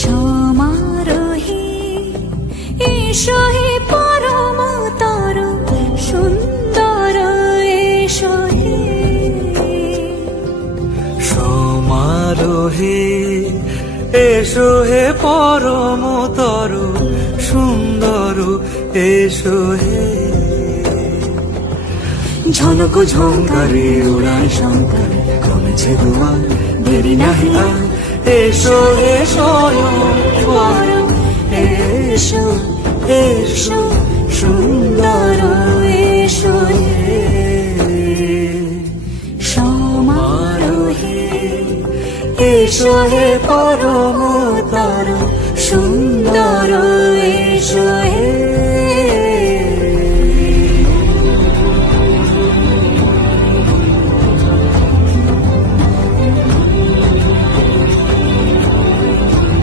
সমারোহে এসো হে পরমতর সুন্দর এসো হে। সমারোহে এসো হে পরমতর সুন্দর এসো হে। ঝনক ঝঙ্কারে উড়ায় শঙ্কর কমেছে দুয়ার দেরি নাহি আর। এসো হে স্বয়ং পরম এসো এসো সুন্দর এসো হে। সমারোহে এসো হে পরম